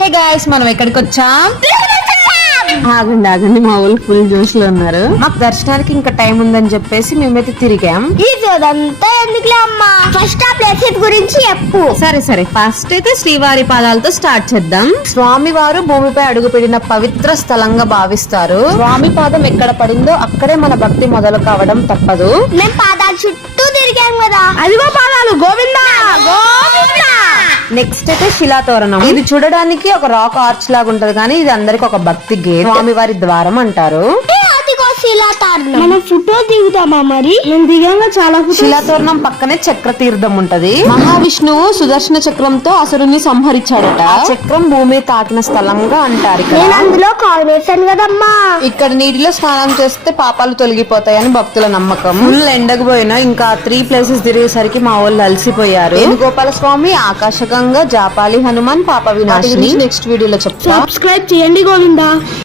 Hey guys, మనం ఎక్కడికి వచ్చాం? ఆగండి మా ఊళ్ళు ఫుల్ జోష్ లో ఉన్నారు. మాకు దర్శనానికి ఇంకా టైం ఉందని చెప్పేసి మేమైతే తిరిగాం. ఇదంతా ఎందుకులే అమ్మా, ఫస్ట్ ఆ ప్లేసెస్ గురించి చెప్పు. సరే ఫస్ట్ అయితే శ్రీవారి పాదాలతో స్టార్ట్ చేద్దాం. స్వామి వారు భూమిపై అడుగుపెట్టిన పవిత్ర స్థలంగా భావిస్తారు. స్వామి పాదం ఎక్కడ పడిందో అక్కడే మన భక్తి మొదలు కావడం తప్పదు. మేము పాదాల చుట్టూ తిరిగాం కదా. అదిగో పాదాలు, గోవిందా గోవిందా. నెక్స్ట్ అయితే శిలాతోరణం. ఇది చూడడానికి ఒక రాక్ ఆర్చ్ లాగా ఉంటది, కానీ ఇది అందరికి ఒక భక్తి గేట్. స్వామి వారి ద్వారం అంటారు. మనం ఫోటో దిగుతామా? మరి మేము దిగంగా చాలా శిలాతోరణం పక్కనే చక్ర తీర్థం ఉంటది. మహావిష్ణువు సుదర్శన చక్రంతో అసురుని సంహరించాడట. ఆ చక్రం భూమి తాకిన స్థలంగా అంటారు. నేను అందులో కాల్ వేసాను కదమ్మా. ఇక్కడ నీటిలో స్నానం చేస్తే పాపాలు తొలగిపోతాయని భక్తుల నమ్మకం. ఫుల్ ఎండకు పోయినా ఇంకా 3 ప్లేసెస్ తిరిగేసరికి మా వాళ్ళు అలసిపోయారు. వేణుగోపాల స్వామి, ఆకాశగంగా, జాపాలి హనుమాన్, పాప వినాశిని నెక్స్ట్ వీడియోలో చెప్తా. సబ్స్క్రైబ్ చేయండి గోవిందా.